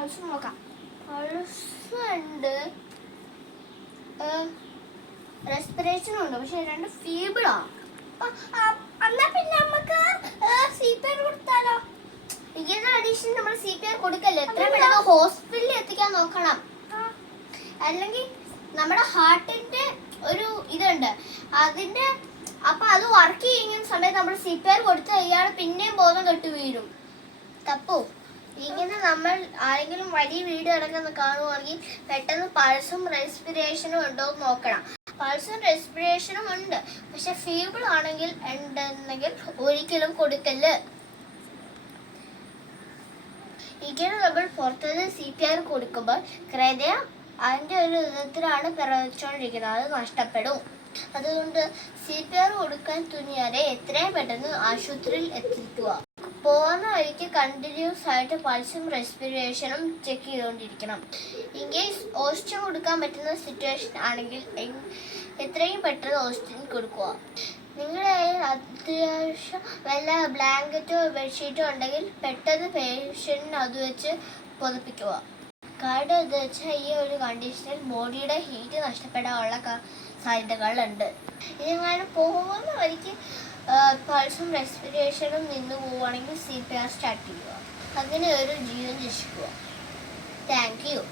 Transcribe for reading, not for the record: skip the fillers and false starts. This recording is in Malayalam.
പൾസ് നോക്കാം. പൾസ് ഉണ്ട്, റെസ്പിറേഷനും ഉണ്ട്, പക്ഷെ രണ്ട് ഫീബിളാണ്. എന്നാ പിന്നെ നമുക്ക് CPR കൊടുത്താലോ? ഇങ്ങനെ അഡീഷൻ നമ്മൾ CPR കൊടുക്കല്ലേ, എത്രയും പെട്ടെന്ന് ഹോസ്പിറ്റലിൽ എത്തിക്കാൻ നോക്കണം. അല്ലെങ്കിൽ നമ്മുടെ ഹാർട്ടിന്റെ ഒരു ഇതുണ്ട്, അതിന്റെ അപ്പൊ അത് വർക്ക് ചെയ്യുന്ന സമയത്ത് നമ്മൾ CPR കൊടുത്ത് ഇയാൾ പിന്നെയും ബോധം കെട്ട് വീഴും. തപ്പോ ഇങ്ങനെ നമ്മൾ ആരെങ്കിലും വലിയ വീഡിയോ അടക്കം കാണുവാണെങ്കിൽ പെട്ടെന്ന് പൾസും റെസ്പിറേഷനും ഉണ്ടോ എന്ന് നോക്കണം. പൾസും റെസ്പിറേഷനും ഉണ്ട്, പക്ഷെ ഫീബിൾ ആണെങ്കിൽ ഉണ്ടെന്നെങ്കിൽ ഒരിക്കലും കൊടുക്കല്ല്. ഇങ്ങനെ നമ്മൾ പുറത്തുനിന്ന് CPR കൊടുക്കുമ്പോൾ ഹൃദയം അതിൻ്റെ ഒരു വിധത്തിലാണ് പ്രവർത്തിച്ചുകൊണ്ടിരിക്കുന്നത്, അത് നഷ്ടപ്പെടും. അതുകൊണ്ട് CPR കൊടുക്കാൻ തുനിയാതെ എത്രയും പെട്ടെന്ന് ആശുപത്രിയിൽ എത്തിക്കുക. പോകുന്ന വഴിക്ക് കണ്ടിന്യൂസ് ആയിട്ട് പൾസും റെസ്പിറേഷനും ചെക്ക് ചെയ്തുകൊണ്ടിരിക്കണം. ഇൻ കേസ് ഓക്സിജൻ കൊടുക്കാൻ പറ്റുന്ന സിറ്റുവേഷൻ ആണെങ്കിൽ എത്രയും പെട്ടെന്ന് ഓക്സിജൻ കൊടുക്കുക. നിങ്ങളുടെ കയ്യിൽ അത്യാവശ്യം വല്ല ബ്ലാങ്കറ്റോ ബെഡ്ഷീറ്റോ ഉണ്ടെങ്കിൽ പെട്ടെന്ന് പേഷ്യൻറ്റിന് അത് വെച്ച് പുതപ്പിക്കുക. കാരണം എന്താ വെച്ചാൽ ഈ ഒരു കണ്ടീഷനിൽ ബോഡിയുടെ ഹീറ്റ് നഷ്ടപ്പെടാനുള്ള സാധ്യതകളുണ്ട്. ഇതെങ്ങനെ പോകുന്ന വഴിക്ക് പൾസും റെസ്പിറേഷനും നിന്ന് പോവുകയാണെങ്കിൽ CPR സ്റ്റാർട്ട് ചെയ്യുക. അങ്ങനെ ഒരു ജീവൻ രക്ഷിക്കുക. Thank you.